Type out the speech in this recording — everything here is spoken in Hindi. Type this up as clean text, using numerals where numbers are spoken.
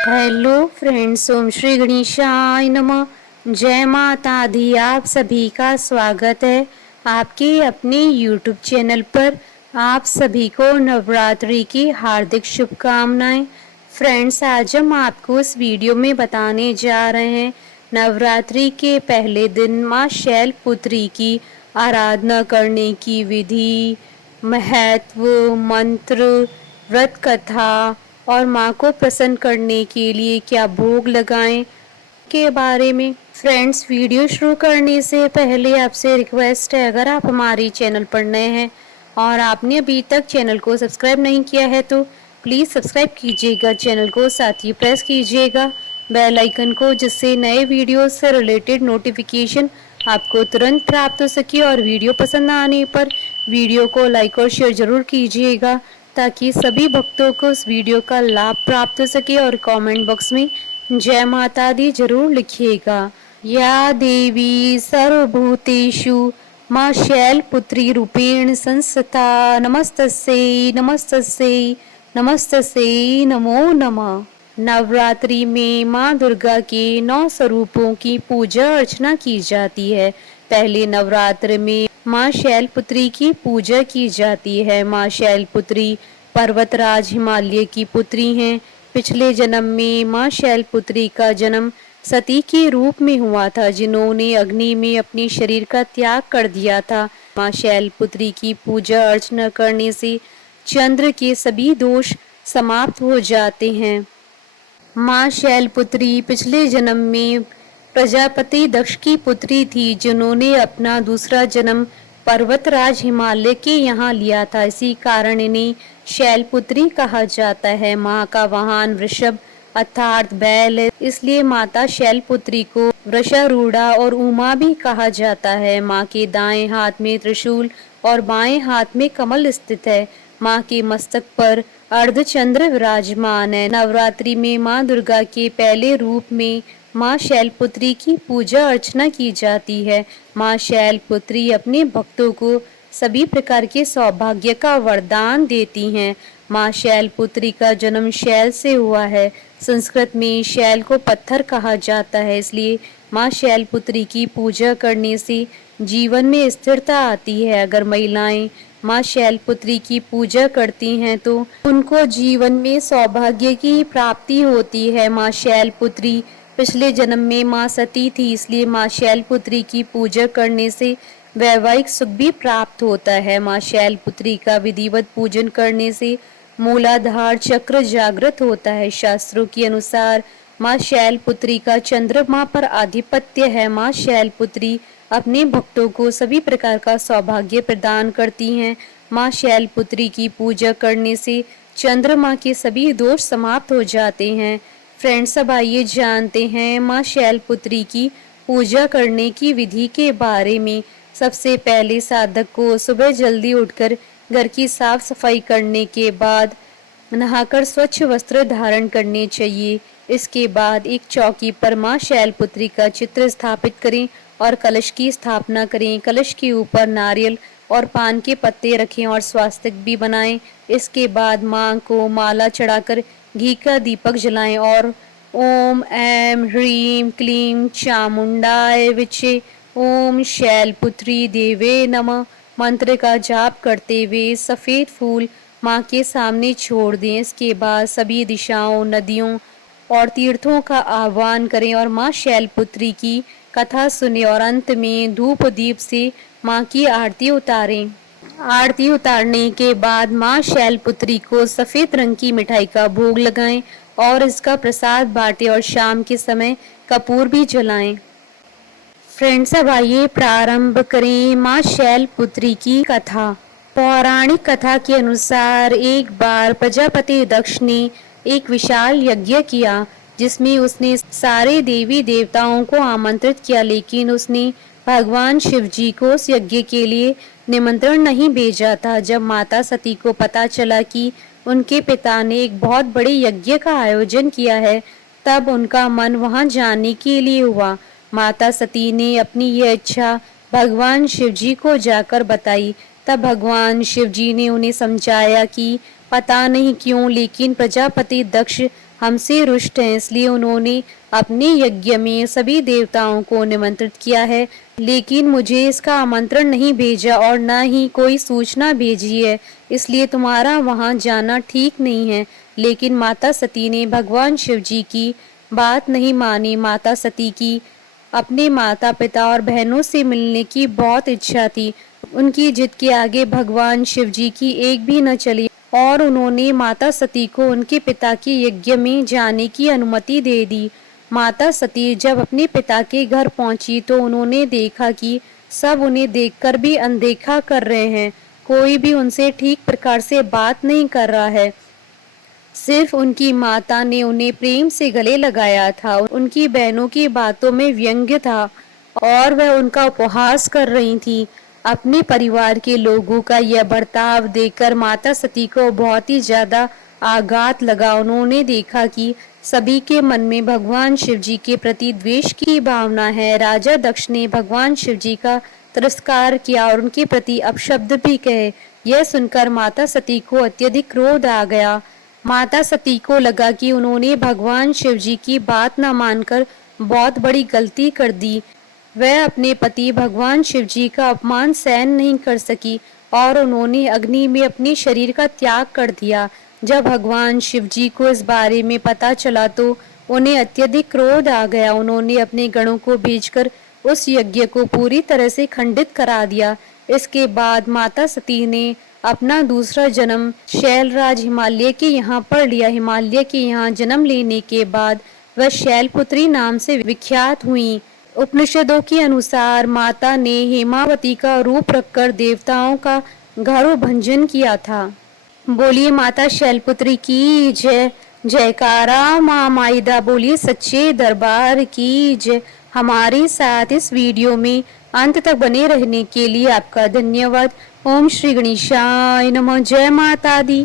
हेलो फ्रेंड्स, ओम श्री गणेशाय नमः। जय माता दी। आप सभी का स्वागत है आपके अपने यूट्यूब चैनल पर। आप सभी को नवरात्रि की हार्दिक शुभकामनाएं। फ्रेंड्स, आज हम आपको इस वीडियो में बताने जा रहे हैं नवरात्रि के पहले दिन माँ शैलपुत्री की आराधना करने की विधि, महत्व, मंत्र, व्रत कथा और माँ को प्रसन्न करने के लिए क्या भोग लगाएं के बारे में। फ्रेंड्स, वीडियो शुरू करने से पहले आपसे रिक्वेस्ट है, अगर आप हमारी चैनल पर नए हैं और आपने अभी तक चैनल को सब्सक्राइब नहीं किया है तो प्लीज़ सब्सक्राइब कीजिएगा चैनल को, साथ ही प्रेस कीजिएगा बेल आइकन को, जिससे नए वीडियो से रिलेटेड नोटिफिकेशन आपको तुरंत प्राप्त हो सके। और वीडियो पसंद आने पर वीडियो को लाइक और शेयर ज़रूर कीजिएगा ताकि सभी भक्तों को इस वीडियो का लाभ प्राप्त हो सके। और कमेंट बॉक्स में जय माता दी जरूर लिखिएगा। या देवी सर्वभूतेषु माँ शैलपुत्री रूपेण संस्थिता नमस्तस्यै नमस्तस्यै नमस्तस्यै नमो नमः। नवरात्रि में माँ दुर्गा के 9 स्वरूपों की पूजा अर्चना की जाती है। पहले नवरात्र में माँ शैलपुत्री की पूजा की जाती है। माँ शैलपुत्री पर्वतराज हिमालय की पुत्री हैं। पिछले जन्म में माँ शैलपुत्री का जन्म सती के रूप में हुआ था, जिन्होंने अग्नि में अपने शरीर का त्याग कर दिया था। माँ शैलपुत्री की पूजा अर्चना करने से चंद्र के सभी दोष समाप्त हो जाते हैं। माँ शैलपुत्री पिछले जन्म में प्रजापति दक्ष की पुत्री थी, जिन्होंने अपना दूसरा जन्म पर्वतराज हिमालय के यहाँ लिया था। इसी कारण इन्हें शैलपुत्री कहा जाता है। माँ का वाहन वृषभ अर्थात बैल है, इसलिए माता शैलपुत्री को वृषारूढ़ा और उमा भी कहा जाता है। माँ के दाएं हाथ में त्रिशूल और बाएं हाथ में कमल स्थित है। माँ के मस्तक पर अर्धचंद्र विराजमान है। नवरात्रि में माँ दुर्गा के पहले रूप में माँ शैलपुत्री की पूजा अर्चना की जाती है। माँ शैलपुत्री अपने भक्तों को सभी प्रकार के सौभाग्य का वरदान देती हैं। माँ शैलपुत्री का जन्म शैल से हुआ है। संस्कृत में शैल को पत्थर कहा जाता है, इसलिए माँ शैलपुत्री की पूजा करने से जीवन में स्थिरता आती है। अगर महिलाएं माँ शैलपुत्री की पूजा करती हैं तो उनको जीवन में सौभाग्य की प्राप्ति होती है। माँ शैलपुत्री पिछले जन्म में माँ सती थी, इसलिए माँ शैलपुत्री की पूजा करने से वैवाहिक सुख भी प्राप्त होता है। माँ शैलपुत्री का विधिवत पूजन करने से मूलाधार चक्र जागृत होता है। शास्त्रों के अनुसार माँ शैलपुत्री का चंद्रमा पर आधिपत्य है। माँ शैलपुत्री अपने भक्तों को सभी प्रकार का सौभाग्य प्रदान करती हैं। माँ शैलपुत्री की पूजा करने से चंद्रमा के सभी दोष समाप्त हो जाते हैं। फ्रेंड्स, अब आइए जानते हैं माँ शैलपुत्री की पूजा करने की विधि के बारे में। सबसे पहले साधक को सुबह जल्दी उठकर घर की साफ सफाई करने के बाद नहाकर स्वच्छ वस्त्र धारण करने चाहिए। इसके बाद एक चौकी पर माँ शैलपुत्री का चित्र स्थापित करें और कलश की स्थापना करें। कलश के ऊपर नारियल और पान के पत्ते रखें और स्वास्तिक भी बनाएं। इसके बाद माँ को माला चढ़ाकर घी का दीपक जलाएं और ओम ऐं ह्रीं क्लीं चामुंडाय विचे ओम शैलपुत्री देवे नमः मंत्र का जाप करते हुए सफेद फूल माँ के सामने छोड़ दें। इसके बाद सभी दिशाओं, नदियों और तीर्थों का आह्वान करें और माँ शैलपुत्री की कथा सुने और अंत में धूप दीप से माँ की आरती उतारें। आरती उतारने के बाद माँ शैलपुत्री को सफेद रंग की मिठाई का भोग लगाएं और इसका प्रसाद बांटें और शाम के समय कपूर भी जलाएं। फ्रेंड्स, अब आइए प्रारंभ करें माँ शैलपुत्री की कथा। पौराणिक कथा के अनुसार एक बार प्रजापति दक्ष ने एक विशाल यज्ञ किया, जिसमें उसने सारे देवी देवताओं को आमंत्रित किया, लेकिन उसने भगवान शिव जी को उस यज्ञ के लिए निमंत्रण नहीं भेजा था। जब माता सती को पता चला कि उनके पिता ने एक बहुत बड़े यज्ञ का आयोजन किया है, तब उनका मन वहां जाने के लिए हुआ। माता सती ने अपनी यह इच्छा भगवान शिव जी को जाकर बताई। तब भगवान शिव जी ने उन्हें समझाया कि पता नहीं क्यों, लेकिन प्रजापति दक्ष हमसे रुष्ट हैं, इसलिए उन्होंने अपने यज्ञ में सभी देवताओं को निमंत्रित किया है, लेकिन मुझे इसका आमंत्रण नहीं भेजा और न ही कोई सूचना भेजी है, इसलिए तुम्हारा वहां जाना ठीक नहीं है। लेकिन माता सती ने भगवान शिव जी की बात नहीं मानी। माता सती की अपने माता पिता और बहनों से मिलने की बहुत इच्छा थी। उनकी जिद के आगे भगवान शिव जी की एक भी न चली और उन्होंने माता सती को उनके पिता के यज्ञ में जाने की अनुमति दे दी। माता सती जब अपने पिता के घर पहुंची तो उन्होंने देखा कि सब उन्हें देखकर भी अनदेखा कर रहे हैं। कोई भी उनसे ठीक प्रकार से बात नहीं कर रहा है। सिर्फ उनकी माता ने उन्हें प्रेम से गले लगाया था। उनकी बहनों की बातों में व्यंग्य था और वह उनका उपहास कर रही थी। अपने परिवार के लोगों का यह बर्ताव देखकर माता सती को बहुत ही ज्यादा आघात लगा। उन्होंने देखा कि सभी के मन में भगवान शिव जी के प्रति द्वेष की भावना है। राजा दक्ष ने भगवान शिव जी का तिरस्कार किया और उनके प्रति अपशब्द भी कहे। यह सुनकर माता सती को अत्यधिक क्रोध आ गया। माता सती को लगा कि उन्होंने भगवान शिव जी की बात न मानकर बहुत बड़ी गलती कर दी। वह अपने पति भगवान शिव जी का अपमान सहन नहीं कर सकी और उन्होंने अग्नि में अपने शरीर का त्याग कर दिया। जब भगवान शिव जी को इस बारे में पता चला तो उन्हें अत्यधिक क्रोध आ गया। उन्होंने अपने गणों को भेजकर उस यज्ञ को पूरी तरह से खंडित करा दिया। इसके बाद माता सती ने अपना दूसरा जन्म शैलराज हिमालय के यहाँ पढ़ लिया। हिमालय के यहाँ जन्म लेने के बाद वह शैलपुत्री नाम से विख्यात हुई। उपनिषदों के अनुसार माता ने हेमावती का रूप रखकर देवताओं का घोर भंजन किया था। बोलिए माता शैलपुत्री की जय। जयकारा माँ माइदा बोलिए सच्चे दरबार की जय। हमारे साथ इस वीडियो में अंत तक बने रहने के लिए आपका धन्यवाद। ओम श्री गणेशाय नमः। जय माता दी।